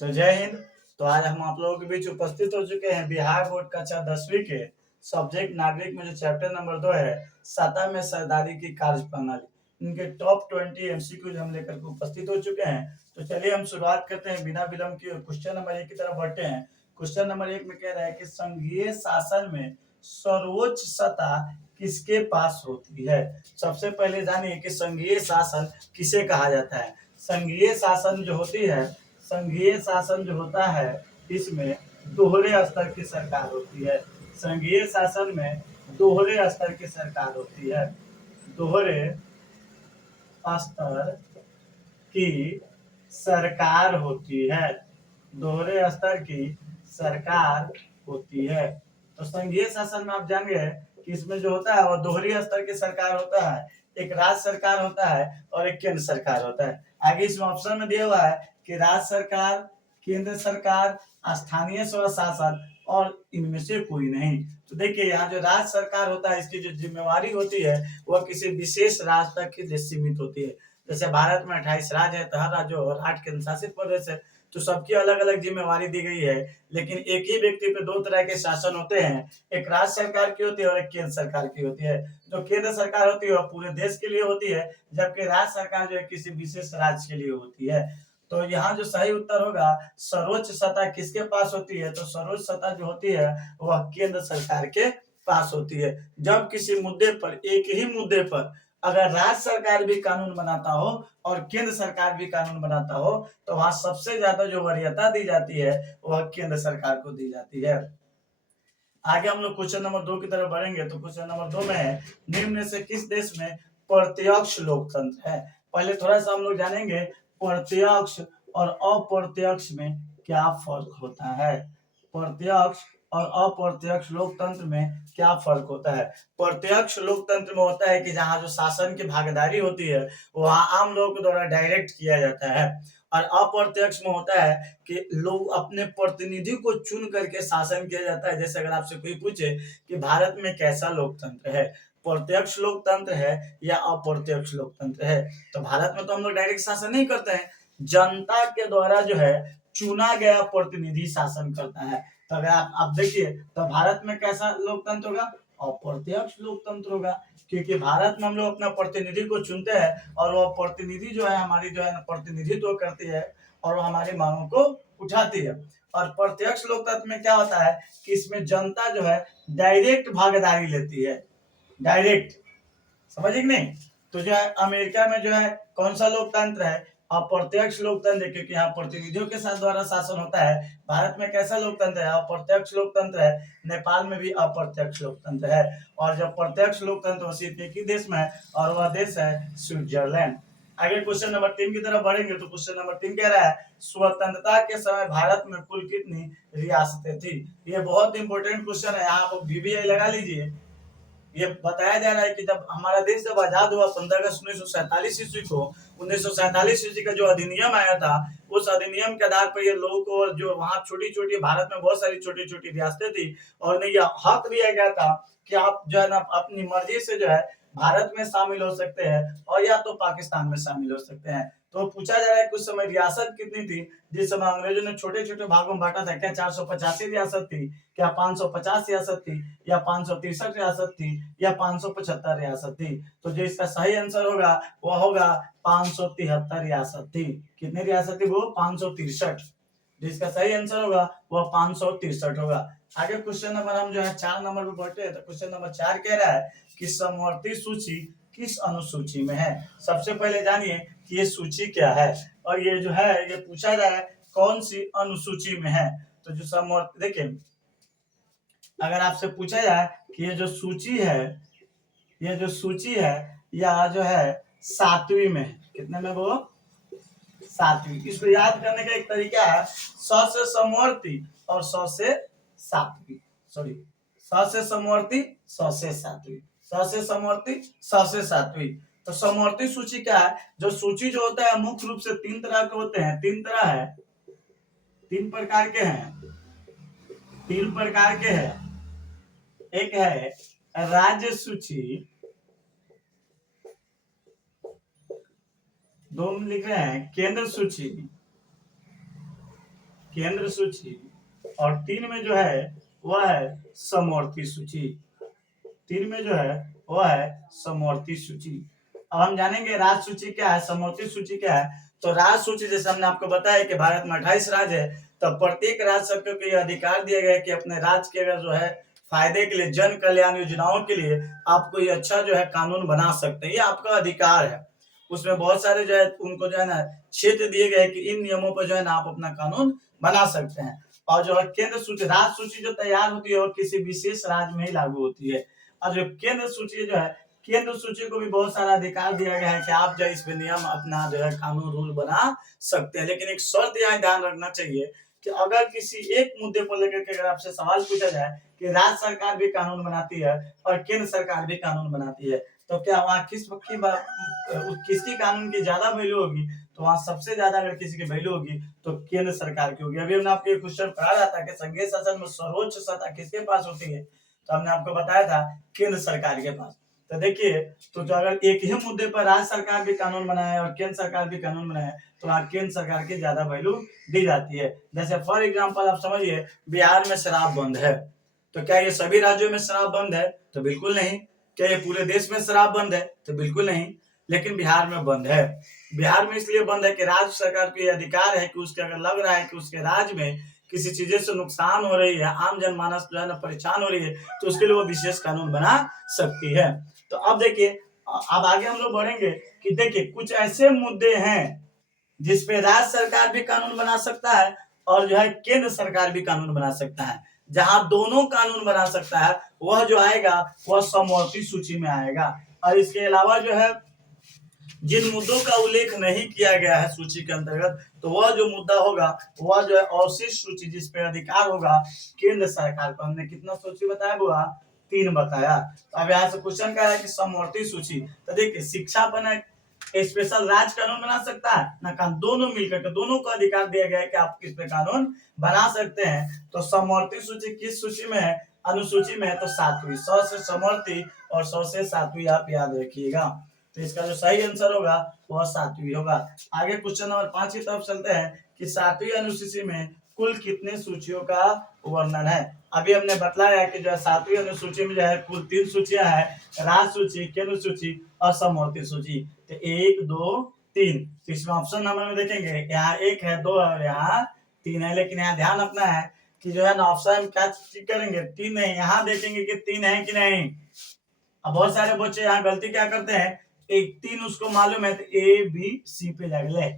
तो जय हिंद। तो आज हम आप लोगों के बीच उपस्थित हो चुके हैं बिहार बोर्ड कक्षा 10वीं के सब्जेक्ट नागरिक में जो चैप्टर नंबर 2 है, सतह में सरदारी की कार्यप्रणाली, इनके टॉप 20 एमसीक्यू हम लेकर के उपस्थित हो चुके हैं। तो चलिए हम शुरुआत करते हैं बिना विलंब के। क्वेश्चन नंबर 1 की तरफ बढ़ते हैं। क्वेश्चन नंबर 1 में कह रहा है कि संघीय शासन में सर्वोच्च सत्ता किसके पास होती है। सबसे पहले जानिए कि संघीय शासन किसे कहा जाता है। संघीय शासन जो होती है, संघीय शासन जो होता है, इसमें दोहरे स्तर की सरकार होती है। संघीय शासन में दोहरे स्तर की सरकार होती है। दोहरे स्तर की सरकार होती है। दोहरे स्तर की सरकार होती है। तो संघीय शासन में आप जान गए कि इसमें जो होता है वो दोहरी स्तर की सरकार होता है। एक राज्य सरकार होता है और एक केंद्र सरकार होता है। आगे इसमें ऑप्शन में दिया हुआ है कि राज्य सरकार, केंद्र सरकार, स्थानीय स्वशासन और इनमें से कोई नहीं। तो देखिए यहाँ जो राज्य सरकार होता है, इसकी जो जिम्मेवारी होती है वह किसी विशेष राज्य तक के लिए सीमित होती है। जैसे भारत में 28 राज्य है तो हर राज्य और 8 केंद्र शासित प्रदेश है, तो सबकी अलग अलग जिम्मेवारी दी गई है। लेकिन एक ही व्यक्ति पे दो तरह के शासन होते हैं, एक राज्य सरकार की होती है और एक केंद्र सरकार की होती है। जो केंद्र सरकार होती है वह पूरे देश के लिए होती है, जबकि राज्य सरकार जो है किसी विशेष राज्य के लिए होती है। तो यहाँ जो सही उत्तर होगा, सर्वोच्च सत्ता किसके पास होती है, तो सर्वोच्च सत्ता जो होती है वह केंद्र सरकार के पास होती है। जब किसी मुद्दे पर, एक ही मुद्दे पर अगर राज्य सरकार भी कानून बनाता हो और केंद्र सरकार भी कानून बनाता हो, तो वहां सबसे ज्यादा जो वरीयता दी जाती है वह केंद्र सरकार को दी जाती है। आगे हम लोग क्वेश्चन नंबर 2 की तरफ बढ़ेंगे। तो क्वेश्चन नंबर 2 में है, निम्न से किस देश में प्रत्यक्ष लोकतंत्र है। पहले थोड़ा सा हम लोग जानेंगे प्रत्यक्ष और अप्रत्यक्ष में क्या फर्क होता है। प्रत्यक्ष और अप्रत्यक्ष लोकतंत्र में क्या फर्क होता है। प्रत्यक्ष लोकतंत्र में होता है कि जहां जो शासन की भागीदारी होती है वहां आम लोगों के द्वारा डायरेक्ट किया जाता है। और अप्रत्यक्ष में होता है कि लोग अपने प्रतिनिधि को चुन करके शासन किया जाता है। जैसे अगर आपसे कोई पूछे कि भारत में कैसा लोकतंत्र है, प्रत्यक्ष लोकतंत्र है या अप्रत्यक्ष लोकतंत्र है, तो भारत में तो हम लोग डायरेक्ट शासन नहीं करते हैं, जनता के द्वारा जो है चुना गया प्रतिनिधि शासन करता है। तो अगर आप देखिए तो भारत में कैसा लोकतंत्र होगा, अप्रत्यक्ष लोकतंत्र होगा, क्योंकि भारत में हम लोग अपना प्रतिनिधि को चुनते हैं और वो प्रतिनिधि जो है हमारी जो है ना प्रतिनिधित्व करती है और वो हमारी मांगों को उठाती है। और प्रत्यक्ष लोकतंत्र में क्या होता है कि इसमें जनता जो है डायरेक्ट भागीदारी लेती है, डायरेक्ट, समझे कि नहीं। तो जो है अमेरिका में जो है कौन सा लोकतंत्र है, अप्रत्यक्ष लोकतंत्र, क्योंकि यहाँ प्रतिनिधियों के साथ द्वारा शासन होता है। भारत में कैसा लोकतंत्र है, अप्रत्यक्ष लोकतंत्र है। नेपाल में भी अप्रत्यक्ष लोकतंत्र है। और जो प्रत्यक्ष लोकतंत्र वो सिर्फ एक ही देश में है और वह देश है स्विट्जरलैंड। आगे क्वेश्चन नंबर 3 की तरफ बढ़ेंगे। तो क्वेश्चन नंबर 3 कह रहा है, स्वतंत्रता के समय भारत में कुल कितनी रियासतें थी। ये बहुत इंपॉर्टेंट क्वेश्चन है, यहाँ आप वीवीआई लगा लीजिए। ये बताया जा रहा है कि जब हमारा देश जब आजाद हुआ 15 अगस्त 1947 ईस्वी को, 1947 ईस्वी का जो अधिनियम आया था, उस अधिनियम के आधार पर ये लोगों को जो वहां छोटी छोटी, भारत में बहुत सारी छोटी छोटी रियासतें थी और उन्हें यह हक दिया गया था कि आप जो है ना अपनी मर्जी से जो है भारत में शामिल हो सकते हैं और या तो पाकिस्तान में शामिल हो सकते हैं। तो पूछा जा रहा है कि उस समय रियासत कितनी थी। जिस समय अंग्रेजों ने छोटे छोटे भागों में बांटा था, क्या 485 रियासत थी, क्या 550 रियासत थी, या 563 रियासत थी, या 575 रियासत थी। तो जो इसका सही आंसर होगा वह होगा 573 रियासत थी। कितनी रियासत थी वो, 563। जिसका सही आंसर होगा वह 563 होगा। आगे क्वेश्चन नंबर हम जो है 4 नंबर पे बढ़ते हैं। तो क्वेश्चन नंबर 4 कह रहा है कि समवर्ती सूची किस अनुसूची में है। सबसे पहले जानिए कि ये सूची क्या है और ये जो है ये पूछा जा रहा है कौन सी अनुसूची में है। तो जो समवर्ती, देखिए अगर आपसे पूछा जाए कि ये जो सूची है, ये जो सूची है या जो है 7वीं में, कितने में वो, 7वीं। इसको याद करने का एक तरीका है 100 से समवर्ती और 100 से 7वीं, सॉरी 100 से समवर्ती 100 से 7वीं, 100 से समवर्ती 100 से 7वीं। तो समवर्ती सूची क्या है, जो सूची जो होता है मुख्य रूप से 3 तरह के होते हैं। 3 तरह है, 3 प्रकार के हैं, 3 प्रकार के हैं। एक है राज्य सूची, दो में लिख रहे हैं केंद्र सूची, केंद्र सूची और 3 में जो है वह है समवर्ती सूची। 3 में जो है वह है समवर्ती सूची। अब हम जानेंगे राज्य सूची क्या है, समवर्ती सूची क्या है। तो राज्य सूची जैसे हमने आपको बताया कि भारत में 28 राज्य है, तो प्रत्येक राज्य सरकार को यह अधिकार दिया गया है कि अपने राज्य के अगर जो है फायदे के लिए, जन कल्याण योजनाओं के लिए आप कोई अच्छा जो है कानून बना सकते हैं, ये आपका अधिकार है। उसमें बहुत सारे जो है उनको जो है ना क्षेत्र दिए गए कि इन नियमों पर जो है ना आप अपना कानून बना सकते हैं। और जो है केंद्र सूची, राज्य सूची जो तैयार होती है वो किसी विशेष राज्य में ही लागू होती है। और जो केंद्र सूची जो है, केंद्र सूची को भी बहुत सारा अधिकार दिया गया है कि आप जो इस पे नियम अपना जो है कानून रूल बना सकते हैं। लेकिन एक शर्त यहाँ ध्यान रखना चाहिए कि अगर किसी एक मुद्दे को लेकर के अगर आपसे सवाल पूछा जाए कि राज्य सरकार भी कानून बनाती है और केंद्र सरकार भी कानून बनाती है, तो क्या वहाँ किसकी कानून की ज्यादा वैल्यू होगी, तो वहाँ सबसे ज्यादा अगर किसी की वैल्यू होगी तो केंद्र सरकार की होगी। अभी हमने आपको एक क्वेश्चन पढ़ा रहा था कि संघीय शासन में सर्वोच्च सत्ता किसके पास होती है, तो हमने आपको बताया था केंद्र सरकार के पास। तो देखिए, तो जो अगर एक ही मुद्दे पर राज्य सरकार भी कानून बनाए और केंद्र सरकार भी कानून बनाए तो वहाँ केंद्र सरकार की ज्यादा वैल्यू दी जाती है। जैसे फॉर एग्जाम्पल आप समझिए, बिहार में शराब बंद है, तो क्या ये सभी राज्यों में शराब बंद है, तो बिल्कुल नहीं। क्या ये पूरे देश में शराब बंद है, तो बिल्कुल नहीं। लेकिन बिहार में बंद है। बिहार में इसलिए बंद है कि राज्य सरकार को यह अधिकार है कि उसके अगर लग रहा है कि उसके राज्य में किसी चीजें से नुकसान हो रही है, आम जनमानस जो है ना परेशान हो रही है, तो उसके लिए वो विशेष कानून बना सकती है। तो अब देखिए, अब आगे हम लोग बढ़ेंगे कि देखिए कुछ ऐसे मुद्दे हैं जिसपे राज्य सरकार भी कानून बना सकता है और जो है केंद्र सरकार भी कानून बना सकता है। जहां दोनों कानून बना सकता है वह जो आएगा वह समवर्ती सूची में आएगा। और इसके अलावा जो है जिन मुद्दों का उल्लेख नहीं किया गया है सूची के अंतर्गत, तो वह जो मुद्दा होगा वह जो है अवशिष्ट सूची, जिसपे अधिकार होगा केंद्र सरकार को। हमने कितना सूची बताया हुआ, 3 बताया। तो अब यहाँ से क्वेश्चन क्या है कि समवर्ती सूची, तो देखिए शिक्षा बना स्पेशल राज्य कानून बना सकता है ना, कानून दोनों मिलकर के, दोनों को अधिकार दिया गया है कि आप किस पे कानून बना सकते हैं। तो समवर्ती सूची किस सूची में है, अनुसूची में है, तो 7वीं। 100 से समवर्ती और 100 से 7वीं आप याद रखिएगा। तो इसका जो सही आंसर होगा वह 7वीं होगा। आगे क्वेश्चन नंबर 5 की तरफ चलते हैं कि 7वीं अनुसूची में कुल कितने सूचियों का वर्णन है। अभी हमने बतलाया कि जो है 7वीं अनुसूची में जो है कुल 3 सूचियां है, राज्य सूची, केंद्र सूची और समवर्ती सूची। तो 1 2 3, तो इसमें ऑप्शन नंबर में देखेंगे यहाँ 1 है, 2 है और यहाँ 3 है। लेकिन यहाँ ध्यान रखना है कि जो है ना ऑप्शन में क्या चेक करेंगे, 3 नहीं, यहाँ देखेंगे कि 3 है कि नहीं। अब बहुत सारे बच्चे यहाँ गलती क्या करते हैं, एक 3 उसको मालूम है तो ए बी सी पे लग ले,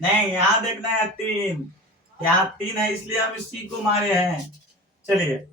नहीं यहाँ देखना है 3, यहाँ 3 है इसलिए हम सी को मारे हैं। चलिए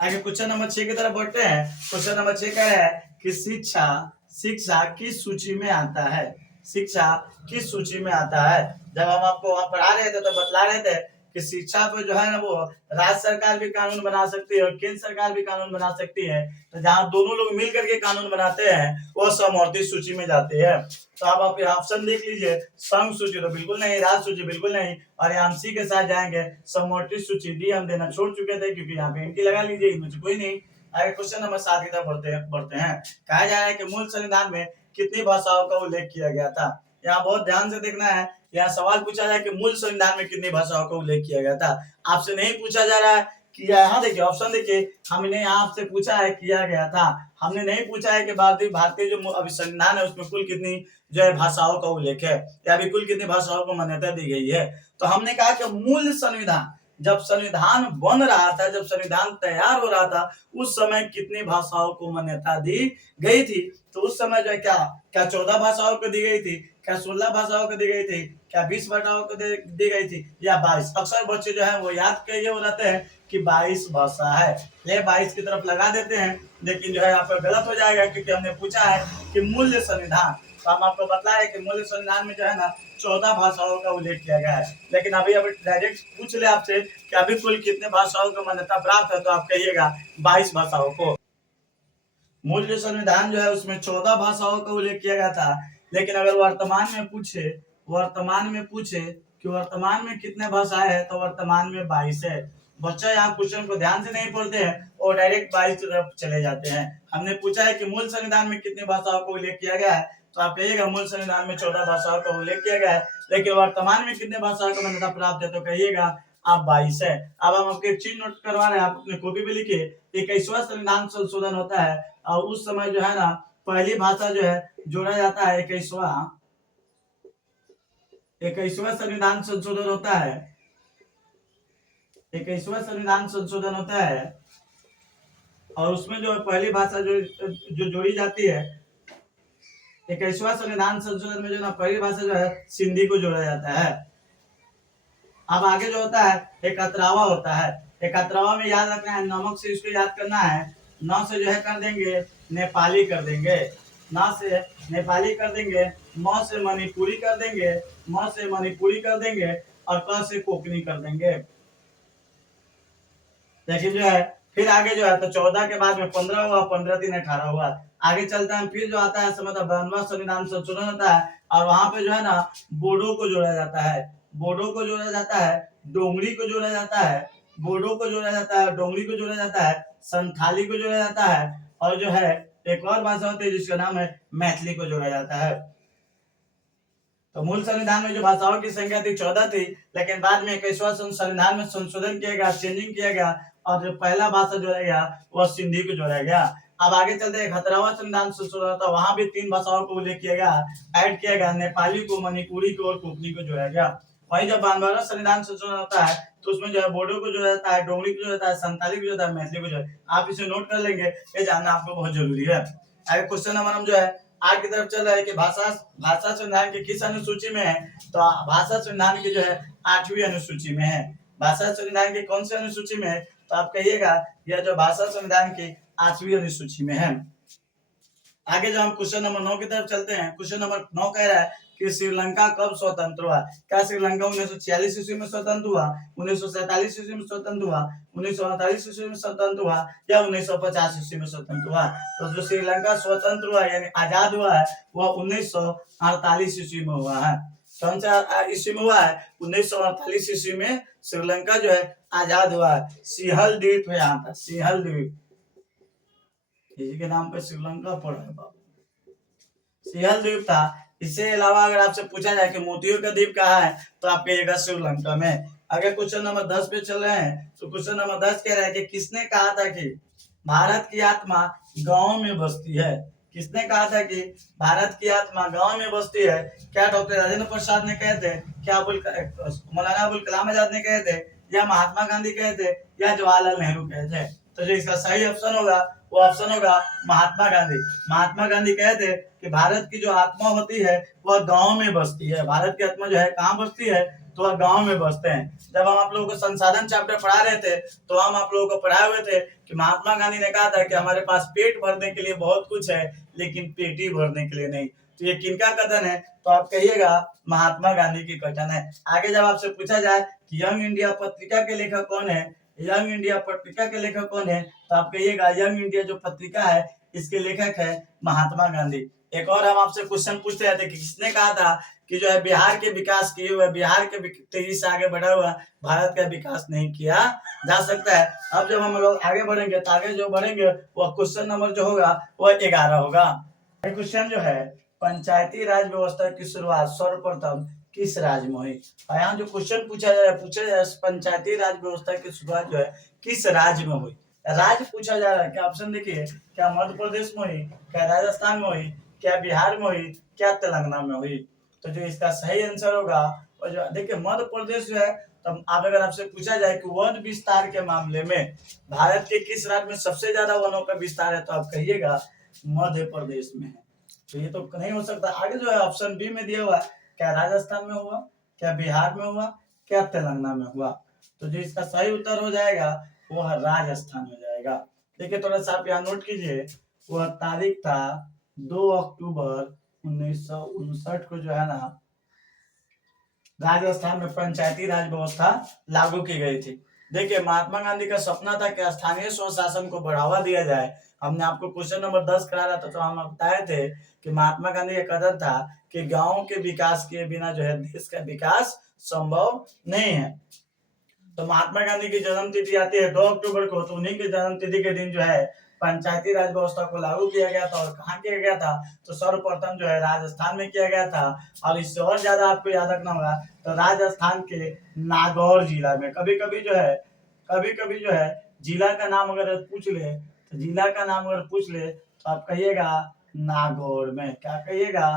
आगे क्वेश्चन नंबर 6 की तरफ बढ़ते हैं। क्वेश्चन नंबर 6 कह रहा है कि शिक्षा शिक्षा किस सूची में आता है, शिक्षा किस सूची में आता है। जब हम आपको वहां पढ़ा रहे थे तो बतला रहे थे कि शिक्षा पे जो है ना वो राज्य सरकार भी कानून बना सकती है और केंद्र सरकार भी कानून बना सकती है। तो जहाँ दोनों लोग मिल करके कानून बनाते हैं वो समवर्ती सूची में जाते हैं। तो अब आप ऑप्शन देख लीजिए, संघ सूची तो बिल्कुल नहीं, राज्य सूची बिल्कुल नहीं, और हम सी के साथ जाएंगे समवर्ती सूची। डी हम देना छोड़ चुके थे क्योंकि यहाँ पे एंटी लगा लीजिए, इनमें से कोई नहीं। आगे क्वेश्चन नंबर 7 की तरफ बढ़ते हैं। कहा जा रहा है कि मूल संविधान में कितनी भाषाओं का उल्लेख किया गया था। यहाँ बहुत ध्यान से देखना है, यहाँ सवाल पूछा जाए कि मूल संविधान में कितनी भाषाओं का उल्लेख किया गया था। आपसे नहीं पूछा जा रहा है कि यहाँ देखिए ऑप्शन देखिए, हमने यहाँ आपसे पूछा है किया गया था, हमने नहीं पूछा है कि भारतीय जो अभी संविधान है उसमें कुल कितनी जो है भाषाओं का उल्लेख है या अभी कुल कितनी भाषाओं को मान्यता दी गई है। तो हमने कहा कि मूल संविधान, जब संविधान बन रहा था, जब संविधान तैयार हो रहा था, उस समय कितनी भाषाओं को मान्यता दी गई थी। तो उस समय जो है क्या 14 भाषाओं को दी गई थी, क्या 16 भाषाओं को दी गई थी, क्या 20 भाषाओं को दी गई थी या 22। अक्सर बच्चे जो है वो याद किए हो जाते हैं कि 22 भाषा है, ये 22 की तरफ लगा देते हैं। लेकिन जो है यहाँ पर गलत हो जाएगा क्योंकि हमने पूछा है कि मूल्य संविधान, तो हम आपको बताया कि मूल्य संविधान में जो है ना 14 भाषाओं का उल्लेख किया गया है। लेकिन अभी डायरेक्ट पूछ ले आपसे कि अभी कुल कितने भाषाओं को मान्यता प्राप्त है, तो आप कहिएगा 22 भाषाओं को। मूल जो संविधान जो है उसमें 14 भाषाओं का उल्लेख किया गया था। लेकिन अगर वर्तमान में पूछे कि वर्तमान में कितने भाषाएं हैं, तो वर्तमान में 22 है। बच्चा यहाँ क्वेश्चन को ध्यान से नहीं पढ़ते हैं और डायरेक्ट 22 की तरफ चले जाते हैं। हमने पूछा है कि मूल संविधान में कितनी भाषाओं को उल्लेख किया गया है, तो आप कहिएगा मूल संविधान में 14 भाषाओं का उल्लेख किया गया है, लेकिन वर्तमान में कितने भाषाओं का मान्यता प्राप्त है, तो कहिएगा आप 22 है। अब हम आपके एक चीज नोट करवा रहे हैं, आप अपने कॉपी पे लिखिए। 21वां संविधान संशोधन होता है और उस समय जो है ना पहली भाषा जो है जोड़ा जाता है। 21वां संविधान संशोधन होता है। 21वां संविधान संशोधन होता है और उसमें जो पहली भाषा जो जोड़ी जाती है, 21वां संविधान संशोधन में जो ना पहली भाषा जो है सिंधी को जोड़ा जाता है। अब आगे जो होता है 71वां होता है। 71वां में याद रखना है, नमक से इसको याद करना है। न से जो है कर देंगे नेपाली कर देंगे, न से नेपाली कर देंगे, म से मणिपुरी कर देंगे, म से मणिपुरी कर देंगे और क से कोकनी कर देंगे। लेकिन जो है फिर आगे जो है तो 14 के बाद में 15 हुआ, 15 3 18 हुआ। आगे चलता है फिर जो आता है मतलब 52वां संविधान संशोधन होता है और वहां पे जो है ना बोडो को जोड़ा जाता है, बोडो को जोड़ा जाता है, डोंगरी को जोड़ा जाता है, बोडो को जोड़ा जाता है, डोंगरी को जोड़ा जाता है, संथाली को जोड़ा जाता है और जो है एक और भाषा होती है जिसका नाम है मैथिली को जोड़ा जाता है। तो मूल संविधान में जो भाषाओं की संख्या थी 14 थी, लेकिन बाद में 21वां संविधान में संशोधन किया गया, चेंजिंग किया गया और जो पहला भाषा जोड़ा गया वह सिंधी को जोड़ा गया। अब आगे चलते हैं 71वां संविधान संशोधन था, वहां भी 3 भाषाओं को उल्लेख किया गया, ऐड किया गया, नेपाली को, मणिपुरी को और कोकनी को जोड़ा गया। वही जब 52वां संविधान संशोधन होता है तो उसमें जो है बोडो को जोड़ा जाता है, डोगरी को जोड़ा जाता है, संताली को जोड़ा जाता है, मैथिली को जोड़ा। आप इसे नोट कर लेंगे, ये जानना आपको बहुत जरूरी है। आगे क्वेश्चन नंबर हम जो है आगे की तरफ चल रहा है कि भाषा संविधान के किस अनुसूची में है, तो भाषा संविधान की जो है 8वीं अनुसूची में है। भाषा संविधान की कौन सी अनुसूची में है, तो आप कहिएगा यह जो भाषा संविधान की 8वीं अनुसूची में है। आगे जो हम क्वेश्चन नंबर 9 की तरफ चलते हैं, क्वेश्चन नंबर 9 कह रहा है कि श्रीलंका कब स्वतंत्र हुआ। क्या श्रीलंका 1946 ईस्वी में स्वतंत्र हुआ, 1947 ईस्वी में स्वतंत्र हुआ, 1948 ईस्वी में स्वतंत्र हुआ या 1950 ईस्वी में स्वतंत्र हुआ। तो जो श्रीलंका स्वतंत्र हुआ यानी आजाद हुआ है वह 1948 ईस्वी में हुआ है। कौन सा ईस्वी में हुआ है, 1948 ईस्वी में श्रीलंका जो है आजाद हुआ है। सिंहल द्वीप है यहाँ पर, सिंहल द्वीप, इसी के नाम पे श्रीलंका पड़ा है बाबू, सिंहल द्वीप था। इससे अलावा अगर आपसे पूछा जाए कि मोतियों का द्वीप कहाँ है, तो आप कहिएगा श्रीलंका में। अगर क्वेश्चन नंबर 10 पे चल रहे हैं, तो क्वेश्चन नंबर 10 कह रहा है कि किसने कहा था कि भारत की आत्मा गांव में बसती है। किसने कहा था कि भारत की आत्मा गांव में बसती है? क्या डॉक्टर राजेंद्र प्रसाद ने कहे थे, क्या मौलाना अबुल कलाम आजाद ने कहे थे, या महात्मा गांधी कहे थे, या जवाहरलाल नेहरू कहे थे? तो जो इसका सही ऑप्शन होगा वो ऑप्शन होगा महात्मा गांधी। महात्मा गांधी कहे थे कि भारत की जो आत्मा होती है वह गांव में बसती है। भारत की आत्मा जो है कहाँ बसती है, तो वह गांव में बसते हैं। जब हम आप लोगों को संसाधन चैप्टर पढ़ा रहे थे तो हम आप लोगों को पढ़ाए हुए थे कि महात्मा गांधी ने कहा था कि हमारे पास पेट भरने के लिए बहुत कुछ है लेकिन पेटी भरने के लिए नहीं। तो ये किनका कथन है, तो आप कहिएगा महात्मा गांधी की कथन है। आगे जब आपसे पूछा जाए कि यंग इंडिया पत्रिका के लेखक कौन है, यंग इंडिया पत्रिका के लेखक कौन है, तो आप कहिएगा यंग इंडिया जो पत्रिका है इसके लेखक है महात्मा गांधी। एक और हम आपसे क्वेश्चन पूछते रहते कि किसने कहा था कि जो है बिहार के विकास किए हुए, बिहार के तेजी से आगे बढ़ा हुआ भारत का विकास नहीं किया जा सकता है। अब जब हम लोग आगे बढ़ेंगे तो आगे जो बढ़ेंगे वह क्वेश्चन नंबर जो होगा वह 11 होगा। क्वेश्चन जो है पंचायती राज व्यवस्था की शुरुआत सर्वप्रथम किस राज्य में हुई। यहाँ जो क्वेश्चन पूछा जाए पंचायती राज व्यवस्था की शुरुआत जो है किस राज्य में हुई, राज्य पूछा जा रहा है। क्या ऑप्शन देखिए, क्या मध्य प्रदेश में हुई, क्या राजस्थान में हुई, क्या बिहार में हुई, क्या तेलंगाना में हुई। तो जो इसका सही आंसर होगा और जो देखिए मध्य प्रदेश जो है, तो आप अगर आपसे पूछा जाए कि वन विस्तार के मामले में भारत के किस राज्य में सबसे ज्यादा वनों का विस्तार है, तो आप कहिएगा मध्य प्रदेश में है। तो ये तो नहीं हो सकता। आगे जो है ऑप्शन बी में दिया हुआ है, क्या राजस्थान में हुआ, क्या बिहार में हुआ, क्या तेलंगाना में हुआ। तो जो इसका सही उत्तर हो जाएगा वह राजस्थान हो जाएगा। देखिए थोड़ा सा आप यहाँ नोट कीजिए, वह तारीख था 2 अक्टूबर 1959 को जो है ना राजस्थान में पंचायती राज व्यवस्था लागू की गई थी। देखिए महात्मा गांधी का सपना था कि स्थानीय स्वशासन को बढ़ावा दिया जाए। हमने आपको क्वेश्चन नंबर 10 करा रहा था तो हम बताए थे कि महात्मा गांधी का कथन था कि गांव के विकास के बिना जो है देश का विकास संभव नहीं है। तो महात्मा गांधी की जन्म तिथि आती है 2 अक्टूबर को, तो उन्हीं के जन्म तिथि के दिन जो है पंचायती राज व्यवस्था को लागू किया गया था और कहाँ किया गया था, तो सर्वप्रथम जो है राजस्थान में किया गया था। और इससे और ज्यादा आपको याद रखना होगा तो राजस्थान के नागौर जिला में। कभी कभी जो है जिला का नाम अगर पूछ ले तो जिला का नाम अगर पूछ ले तो आप कहिएगा नागौर में। क्या कहिएगा,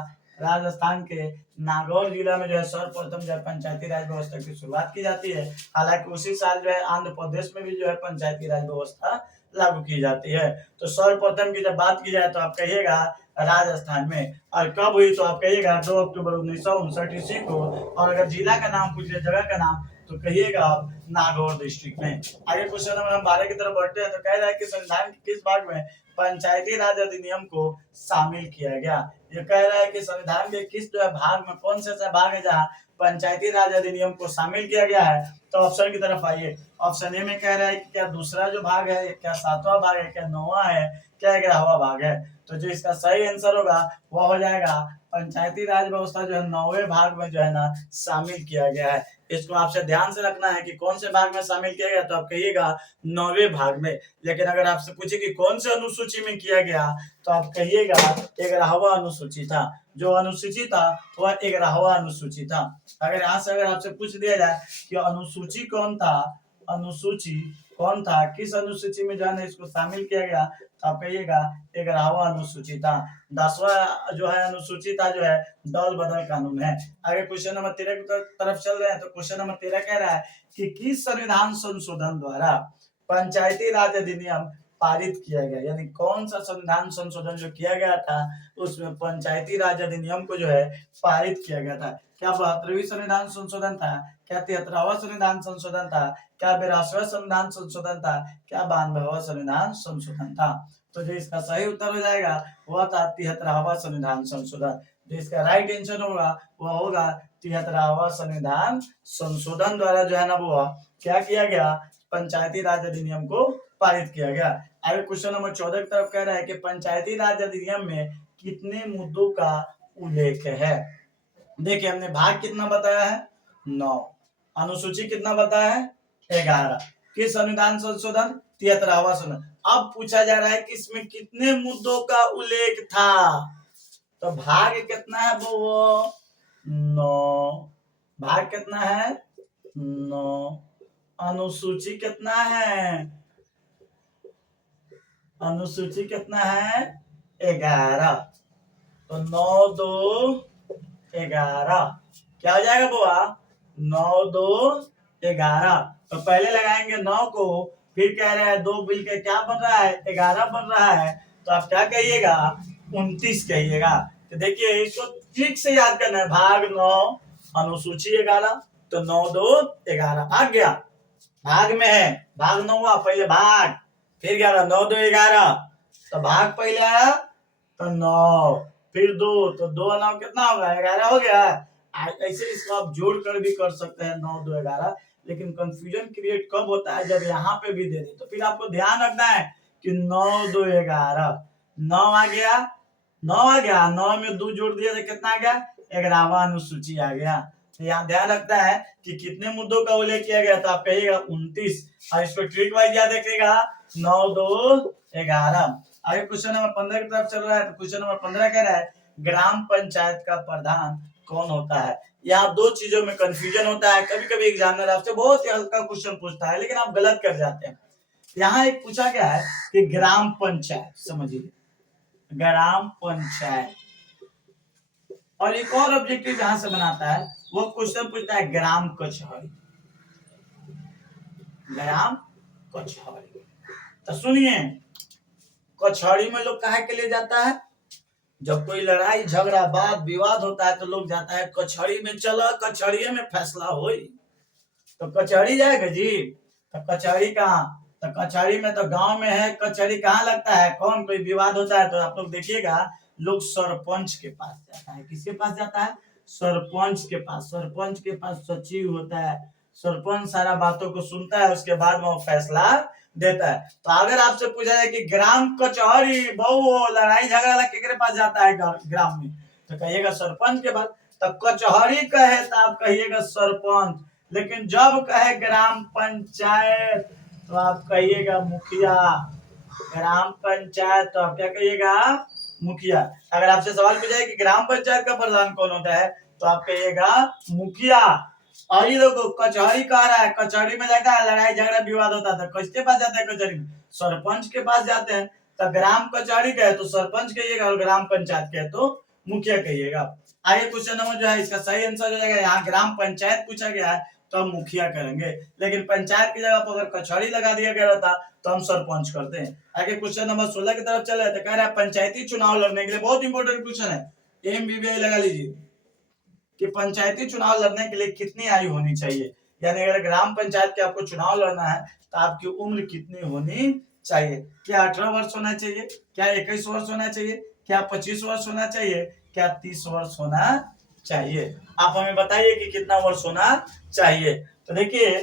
राजस्थान के नागौर जिला में जो है सर्वप्रथम जो है पंचायती राज व्यवस्था की शुरुआत की जाती है। हालांकि उसी साल जो है आंध्र प्रदेश में भी जो है पंचायती राज व्यवस्था लागू की जाती है। तो सर्वप्रथम की जब बात की जाए तो आप कहिएगा राजस्थान में। और कब हुई तो आप कहिएगा 2 अक्टूबर 1959 ईस्वी को। और अगर जिला का नाम पूछ ले, जगह का नाम, तो कहिएगा आप नागौर डिस्ट्रिक्ट में। आगे क्वेश्चन नंबर हम 12 की तरफ बढ़ते हैं तो कह रहा है कि संविधान के किस भाग में पंचायती राज अधिनियम को शामिल किया गया। ये कह रहा है कि संविधान के किस जो है भाग में, कौन से भाग है जहाँ पंचायती राज अधिनियम को शामिल किया गया है। तो ऑप्शन की तरफ आइए। ऑप्शन ए में कह रहा है कि क्या दूसरा जो भाग है, क्या 7वां भाग है, क्या 9वां है, क्या 11वां भाग है। तो जो इसका सही आंसर होगा वह हो जाएगा पंचायती राज व्यवस्था जो है 9वें भाग में जो है ना शामिल किया गया है। इसको आपसे ध्यान से रखना है कि कौन से भाग में शामिल किया गया, तो आप कहिएगा 9वें भाग में। लेकिन अगर आपसे पूछे कि कौन से अनुसूची में किया गया तो आप कहिएगा 11वां अनुसूची था। जो अनुसूची था वह 11वां अनुसूची था। अगर यहाँ से अगर आपसे पूछ दिया जाए कि अनुसूची कौन था, अनुसूची कौन था, किस अनुसूची में जो है ना इसको शामिल किया गया, तो आप कहिएगा 11वां अनुसूची था। 10वां जो है अनुसूची था जो है दल बदल कानून है। आगे क्वेश्चन नंबर 13 की तरफ चल रहे हैं तो क्वेश्चन नंबर 13 कह रहा है कि किस संविधान संशोधन द्वारा पंचायती राज अधिनियम पारित किया गया। यानी कौन सा संविधान संशोधन जो किया गया था उसमें पंचायती राज अधिनियम को जो है पारित किया गया था। क्या 72वीं संविधान संशोधन था, क्या 73वां संविधान संशोधन था, क्या 82वां संविधान संशोधन था, क्या 92वां संविधान संशोधन था। तो जो इसका सही उत्तर हो जाएगा वह था 73वां संविधान संशोधन। जो इसका राइट आंसर होगा वह होगा 73वां संविधान संशोधन द्वारा जो है ना वो क्या किया गया, पंचायती राज अधिनियम को पारित किया गया। आगे क्वेश्चन नंबर 14 की तरफ कह रहा है कि पंचायती राज अधिनियम में कितने मुद्दों का उल्लेख है। देखिए हमने भाग कितना बताया है 9, अनुसूची कितना बताया है 11, किस संविधान संशोधन 73वां संविधान। अब पूछा जा रहा है कि इसमें कितने मुद्दों का उल्लेख था, तो भाग कितना है वो 9, भाग कितना है 9, अनुसूची कितना है, अनुसूची कितना है 11, तो 9 2 11 क्या हो जाएगा बुआ 9 2 11। तो पहले लगाएंगे 9 को, फिर कह रहे हैं 2 मिल के क्या बन रहा है 11 बन रहा है, तो आप क्या कहिएगा 29 कहिएगा। तो देखिए इसको ठीक से याद करना है, भाग 9 अनुसूची 11, तो 9 2 11 भाग गया, भाग में है, भाग 9 हुआ पहले भाग, फिर 11 9 2 11, तो भाग पहले आया तो 9, फिर 2, तो 2 9 कितना होगा 11 हो गया। ऐसे इसको आप जोड़ कर भी कर सकते हैं 9 2 11, लेकिन कंफ्यूजन क्रिएट कब होता है जब यहाँ पे भी दे दे। तो फिर आपको ध्यान रखना है कि 9 2 11, 9 आ गया, 9 आ गया, 9 में 2 जोड़ दिया तो कितना आ गया 11वां अनुसूची आ गया। तो यहाँ ध्यान रखता है कि कितने मुद्दों का उल्लेख किया गया, तो आप कहिएगा 29। और इसको ट्रिक वाइज याद रखिएगा 9 2 11। आगे क्वेश्चन नंबर 15 की तरफ चल रहा है तो क्वेश्चन नंबर 15 कह रहा है ग्राम पंचायत का प्रधान कौन होता है। यहाँ दो चीजों में कंफ्यूजन होता है, कभी कभी एग्जामिनर आपसे बहुत ही हल्का क्वेश्चन पूछता है लेकिन आप गलत कर जाते हैं। यहाँ एक पूछा गया है कि ग्राम पंचायत, समझिए ग्राम पंचायत, और एक और ऑब्जेक्टिव यहां से बनाता है वो क्वेश्चन पूछता है ग्राम कचहरी, ग्राम कचहरी। तो सुनिए कचहरी में लोग काहे के लिए जाता है, जब कोई लड़ाई झगड़ा वाद विवाद होता है तो लोग जाता है कचहरी में, चलो कचहरी में फैसला होई, तो कचहरी जाएगा जी। तो कचहरी कहाँ, तो कचहरी में तो गांव में है, कचहरी कहाँ लगता है, कौन कोई विवाद होता है तो आप लोग देखिएगा लोग सरपंच के पास जाता है। किसके पास जाता है, सरपंच के पास। सरपंच के पास सचिव होता है, सरपंच सारा बातों को सुनता है, उसके बाद में वो फैसला देता है। तो अगर आपसे पूछा जाए कि ग्राम कचहरी बहु लड़ाई झगड़ा केकरे पास जाता है ग्राम में, तो कहिएगा सरपंच के पास। तो कचहरी कहे तो आप कहिएगा सरपंच, लेकिन जब कहे ग्राम पंचायत तो आप कहिएगा मुखिया। ग्राम पंचायत, तो आप क्या कहिएगा? मुखिया। अगर आपसे सवाल पूछा है कि ग्राम पंचायत का प्रधान कौन होता है, तो आप कहिएगा मुखिया। और ये देखो कचहरी कह रहा है, कचहरी में जाता है, लड़ाई झगड़ा विवाद होता था, किसके पास जाता है कचहरी में? सरपंच के पास जाते हैं। तो ग्राम कचहरी का है तो सरपंच कहिएगा, और ग्राम पंचायत का है तो मुखिया कहिएगा। आगे क्वेश्चन नंबर जो है इसका सही आंसर हो जाएगा, यहाँ ग्राम पंचायत पूछा गया है तो हम मुखिया करेंगे, लेकिन पंचायत की जगह पर अगर कचहरी लगा दिया गया रहता तो हम सरपंच करते हैं। आगे क्वेश्चन नंबर 16 की तरफ चले तो कह रहा है पंचायती चुनाव लड़ने के लिए, बहुत इंपॉर्टेंट क्वेश्चन है, एमबीबीआई लगा लीजिए कि पंचायती चुनाव लड़ने के लिए कितनी आयु होनी चाहिए, यानी अगर ग्राम पंचायत के आपको चुनाव लड़ना है तो आपकी उम्र कितनी होनी चाहिए? क्या 18 वर्ष होना चाहिए, क्या 21 वर्ष होना चाहिए, क्या 25 वर्ष होना चाहिए, क्या 30 वर्ष होना चाहिए? आप हमें बताइए कि कितना वर्ष होना चाहिए। तो देखिए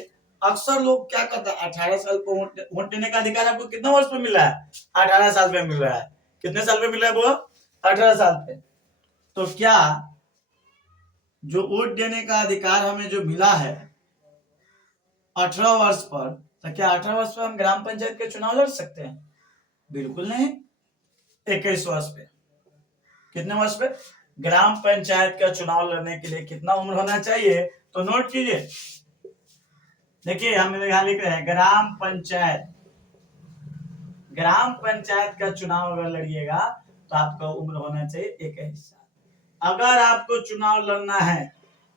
अक्सर लोग क्या करते हैं, 18 साल को वोट देने का अधिकार आपको कितना वर्ष पे मिल रहा है? 18 साल पे मिल रहा है। कितने साल पे मिल रहा है वो? 18 साल पे। तो क्या जो वोट देने का अधिकार हमें जो मिला है 18 वर्ष पर, तो क्या 18 वर्ष पर हम ग्राम पंचायत के चुनाव लड़ सकते हैं? बिल्कुल नहीं। 21 वर्ष पे। कितने वर्ष पे? ग्राम पंचायत का चुनाव लड़ने के लिए कितना उम्र होना चाहिए? तो नोट कीजिए, देखिए हम यहाँ लिख रहे हैं ग्राम पंचायत, ग्राम पंचायत का चुनाव अगर लड़िएगा तो आपका उम्र होना चाहिए 21 साल। अगर आपको चुनाव लड़ना है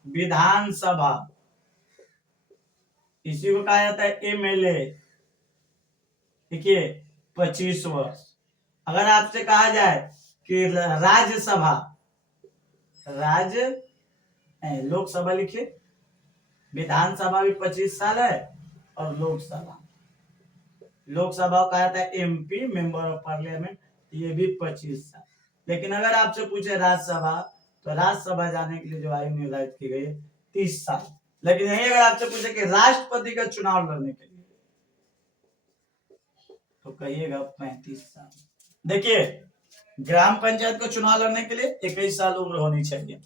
विधानसभा, इसी को कहा जाता है एमएलए, देखिए 25 वर्ष। अगर आपसे कहा जाए कि राज्यसभा, राज्य लोकसभा लिखिए, विधानसभा भी 25 साल है और लोकसभा, लोकसभा कहा जाता है एमपी, मेंबर ऑफ पार्लियामेंट, ये भी 25 साल। लेकिन अगर आपसे पूछे राज्यसभा, तो राज्यसभा जाने के लिए जो आयु निर्धारित की गई है 30 साल। लेकिन यही अगर आपसे पूछे कि राष्ट्रपति का चुनाव लड़ने के लिए, तो कहिएगा 35 साल। देखिए ग्राम पंचायत को चुनाव लड़ने के लिए 21 साल उम्र होनी चाहिए,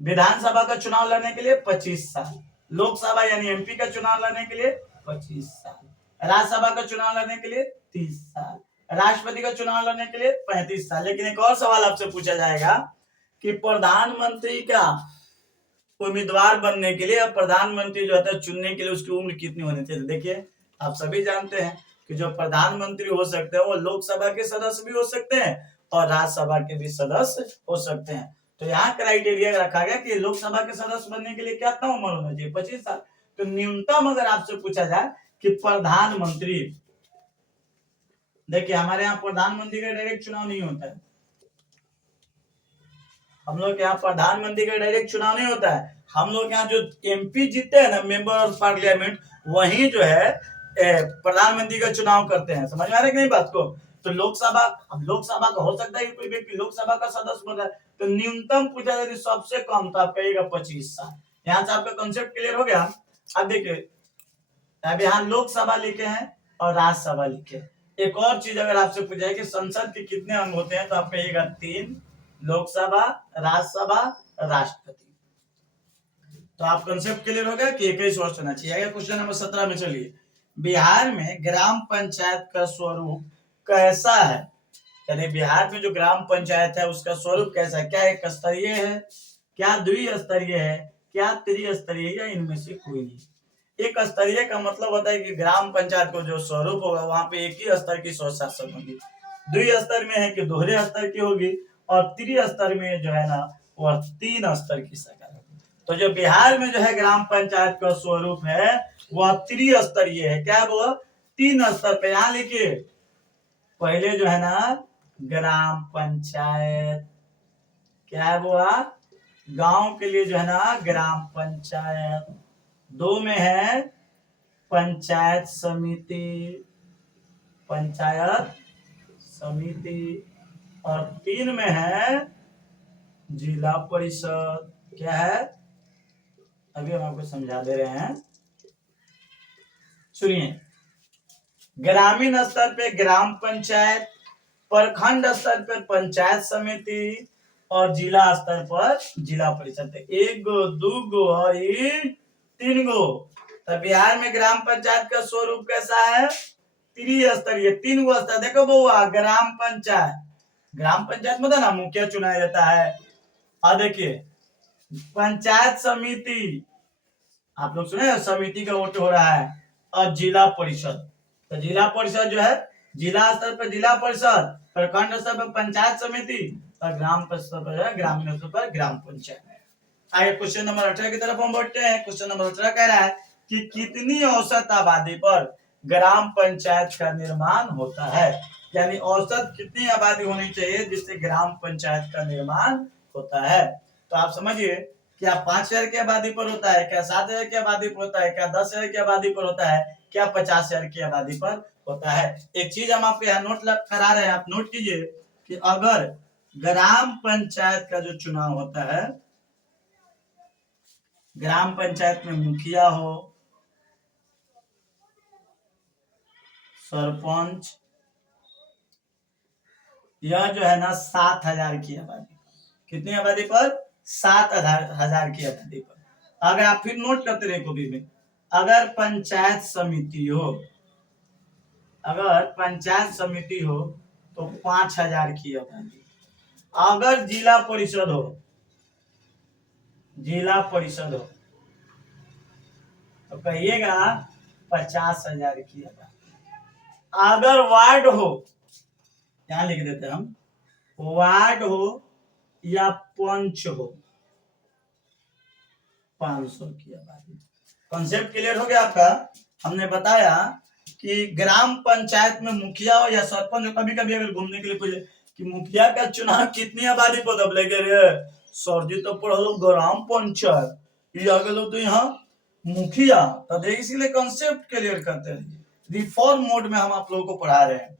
विधानसभा का चुनाव लड़ने के लिए 25 साल, लोकसभा यानी एमपी का चुनाव लड़ने के लिए 25 साल, राज्यसभा का चुनाव लड़ने के लिए 30 साल, राष्ट्रपति का चुनाव लड़ने के लिए 35 साल। लेकिन एक और सवाल आपसे पूछा जाएगा कि प्रधानमंत्री का उम्मीदवार बनने के लिए या प्रधानमंत्री जो है चुनने के लिए उसकी उम्र कितनी होनी चाहिए? देखिए आप सभी जानते हैं कि जो प्रधानमंत्री हो सकते हैं वो लोकसभा के सदस्य भी हो सकते हैं और राज्यसभा के भी सदस्य हो सकते हैं। तो यहाँ क्राइटेरिया रखा गया कि लोकसभा के सदस्य बनने के लिए कितना उम्र होना चाहिए? 25 साल। तो न्यूनतम अगर आपसे पूछा जाए कि प्रधानमंत्री, देखिए हमारे यहाँ प्रधानमंत्री का डायरेक्ट चुनाव नहीं होता है, हम लोग यहाँ प्रधानमंत्री का डायरेक्ट चुनाव नहीं होता है, हम लोग यहाँ जो एमपी जीते हैं ना, मेंबर ऑफ पार्लियामेंट, वही जो है प्रधानमंत्री का चुनाव करते हैं। समझ में आ रहा है कि नहीं बात को? तो लोकसभा, अब लोकसभा का हो सकता है कि कोई व्यक्ति लोकसभा का सदस्य बन रहा है, तो न्यूनतम पूछा जाए सबसे कम तो आप कहिएगा 25 साल। यहाँ से आपका कंसेप्ट क्लियर हो गया। अब देखिए अब यहाँ लोकसभा लिखे हैं और राज्यसभा लिखे हैं। एक और चीज अगर आपसे पूछा है कि संसद के कितने अंग होते हैं, तो आप कहिएगा 3, लोकसभा, राज्यसभा, राष्ट्रपति। तो आप कंसेप्ट क्लियर हो गया कि 21 वर्ष होना चाहिए। क्वेश्चन नंबर 17 में चलिए, बिहार में ग्राम पंचायत का स्वरूप कैसा है? यानी बिहार में जो ग्राम पंचायत है उसका स्वरूप कैसा है? क्या एक स्तरीय है, क्या द्विस्तरीय है, क्या त्रिस्तरीय, या इनमें से कोई नहीं? एक स्तरीय का मतलब होता है कि ग्राम पंचायत को जो स्वरूप होगा वहां पे एक ही स्तर की स्वशासन होगी, द्विस्तर में है कि दोहरे स्तर की होगी, और त्रिस्तर में जो है ना वह 3 स्तर की सरकार होगी। तो जो बिहार में जो है ग्राम पंचायत का स्वरूप है वह त्रिस्तरीय है। क्या है वो? 3 स्तर पे। यहाँ लिखिए पहले जो है ना ग्राम पंचायत, क्या है वो? गांव के लिए जो है ना ग्राम पंचायत, 2 में है पंचायत समिति, पंचायत समिति, और 3 में है जिला परिषद। क्या है? अभी हम आपको समझा दे रहे हैं, सुनिए। ग्रामीण स्तर पे ग्राम पंचायत, प्रखंड स्तर पर पंचायत समिति, और जिला स्तर पर जिला परिषद। 1 गो 2 गो और 3 गो। तो बिहार में ग्राम पंचायत का स्वरूप कैसा है? त्रिस्तरीय, 3 गो स्तर। देखो बउआ, ग्राम पंचायत मतलब ना मुखिया चुनाया जाता है। और देखिए पंचायत समिति, आप लोग सुने समिति का वोट हो रहा है। और जिला परिषद, तो जिला परिषद जो है जिला स्तर पर जिला परिषद, प्रखंड स्तर पर पंचायत समिति, और ग्राम स्तर पर है ग्रामीण स्तर पर ग्राम पंचायत। आगे क्वेश्चन नंबर 18 की तरफ हम बढ़ते हैं। क्वेश्चन नंबर 18 कह रहा है कि कितनी औसत आबादी पर ग्राम पंचायत का निर्माण होता है। यानी औसत कितनी आबादी होनी चाहिए जिससे ग्राम पंचायत का निर्माण होता है। तो आप समझिए, क्या 5,000 की आबादी पर होता है, क्या 7,000 की आबादी पर होता है, क्या 10,000 की आबादी पर होता है, क्या 50,000 की आबादी पर होता है। एक चीज हम आपके यहाँ नोट करा रहे हैं, आप नोट कीजिए कि अगर ग्राम पंचायत का जो चुनाव होता है, ग्राम पंचायत में मुखिया हो, सरपंच, यह जो है ना 7,000 की आबादी, कितनी आबादी पर, 7,000 की आबादी पर। अगर आप फिर नोट करते रहे कभी भी, अगर पंचायत समिति हो, अगर पंचायत समिति हो तो 5,000 की आबादी। अगर जिला परिषद हो, जिला परिषद हो तो कहिएगा 50,000 की आबादी। अगर वार्ड हो, यहां लिख देते हैं हम, वार्ड हो या पंच हो, 500 की आबादी। कॉन्सेप्ट क्लियर हो गया आपका। हमने बताया कि ग्राम पंचायत में मुखिया हो या सरपंच हो, कभी कभी अगर घूमने के लिए पूछे कि मुखिया का चुनाव कितनी आबादी पर, तब लगे रे सर जी तो पढ़ो ग्राम पंचायत, ये आ गए तो यहाँ मुखिया, तो इसीलिए कॉन्सेप्ट क्लियर करते हैं। रिफॉर्म मोड में हम आप लोगों को पढ़ा रहे हैं।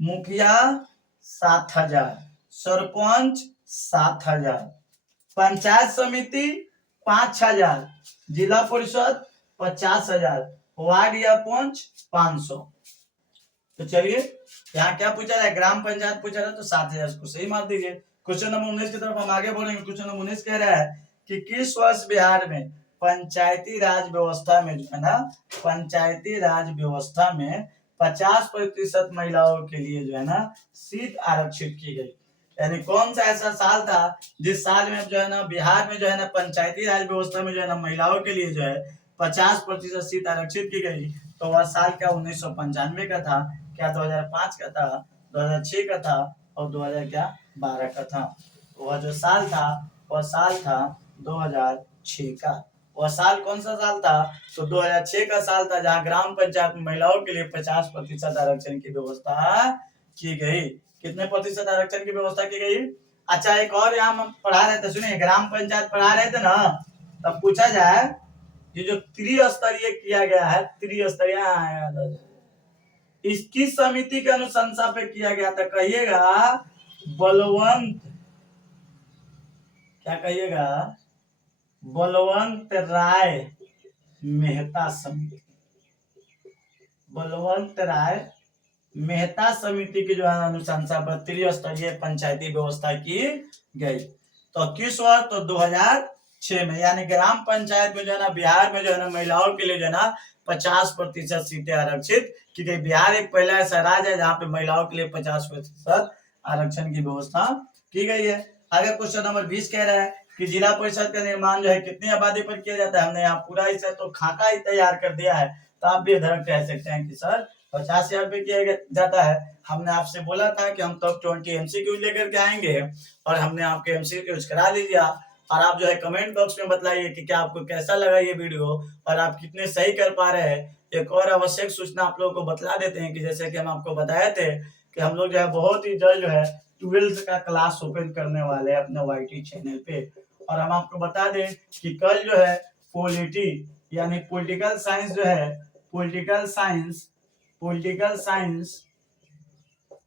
मुखिया 7,000, सरपंच 7,000, पंचायत समिति 5,000, जिला परिषद 50,000, वार्ड या पंच 500। तो चलिए यहाँ क्या पूछा जाए, ग्राम पंचायत पूछा जाए तो 7,000 को सही मार दीजिए। क्वेश्चन नंबर 19 की तरफ हम आगे बढ़ेंगे। क्वेश्चन नंबर 19 कह रहा है कि किस वर्ष बिहार में पंचायती राज व्यवस्था में जो है ना, पंचायती राज व्यवस्था में 50% महिलाओं के लिए जो है ना सीट आरक्षित की गई। यानी कौन सा ऐसा साल था जिस साल में जो है ना बिहार में जो है ना पंचायती राज व्यवस्था में जो है ना महिलाओं के लिए जो है 50% सीट आरक्षित की गई। तो वह साल क्या 1995 का था, क्या 2005 का था, 2006 का था, और 2012 का था। वह जो साल था वह साल था 2006 का। वह साल कौन सा साल था, तो 2006 का साल था जहां ग्राम पंचायत में महिलाओं के लिए 50% आरक्षण की व्यवस्था की गई। कितने प्रतिशत आरक्षण की व्यवस्था की गई। अच्छा एक और यहाँ हम पढ़ा रहे थे, सुनिए, ग्राम पंचायत पढ़ा रहे थे ना, तब पूछा जाए ये जो त्रिस्तरीय किया गया है, त्रिस्तरीय इसकी समिति के अनुशंसा पे किया गया था, कहिएगा बलवंत, क्या कहिएगा, बलवंत राय मेहता समिति, बलवंत राय मेहता समिति की जो है अनुशंसा पर त्रिस्तरीय पंचायती व्यवस्था की गई। तो किस वर्ष, तो 2006 में। यानी ग्राम पंचायत में जो है ना बिहार में जो है ना महिलाओं के लिए जो है ना 50% सीटें आरक्षित की गई। बिहार एक पहला ऐसा राज्य है जहाँ पे महिलाओं के लिए 50% आरक्षण की व्यवस्था की गई है। आगे क्वेश्चन नंबर 20 कह रहा है कि जिला परिषद का निर्माण जो है कितनी आबादी पर किया जाता है। हमने यहाँ पूरा इसे तो खाका ही तैयार कर दिया है, तो आप भी इधर कह सकते हैं कि सर 50,000 पे किया जाता है। हमने आपसे बोला था कि हम टॉप 20 एमसीक्यू लेकर के आएंगे, और हमने आपके एमसीक्यू करा लीजिए। और आप जो है कमेंट बॉक्स में बताइए कि क्या आपको कैसा लगा ये वीडियो, और आप कितने सही कर पा रहे हैं। एक और आवश्यक सूचना आप लोगों को बतला देते हैं कि जैसे कि हम आपको बताए थे कि हम लोग जो है बहुत ही जल्द जो है 12th का क्लास ओपन करने वाले हैं अपने वाईटी चैनल पे। और हम आपको बता दें कि कल जो है पॉलिटी यानी पॉलिटिकल साइंस जो है, पॉलिटिकल साइंस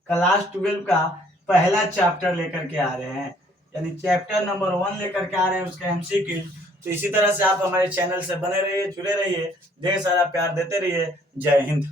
क्लास 12 का पहला चैप्टर लेकर के आ रहे हैं, यानी चैप्टर नंबर 1 लेकर के आ रहे हैं, उसका एमसीक्यू। तो इसी तरह से आप हमारे चैनल से बने रहिए, जुड़े रहिए, ढेर सारा प्यार देते रहिए। जय हिंद।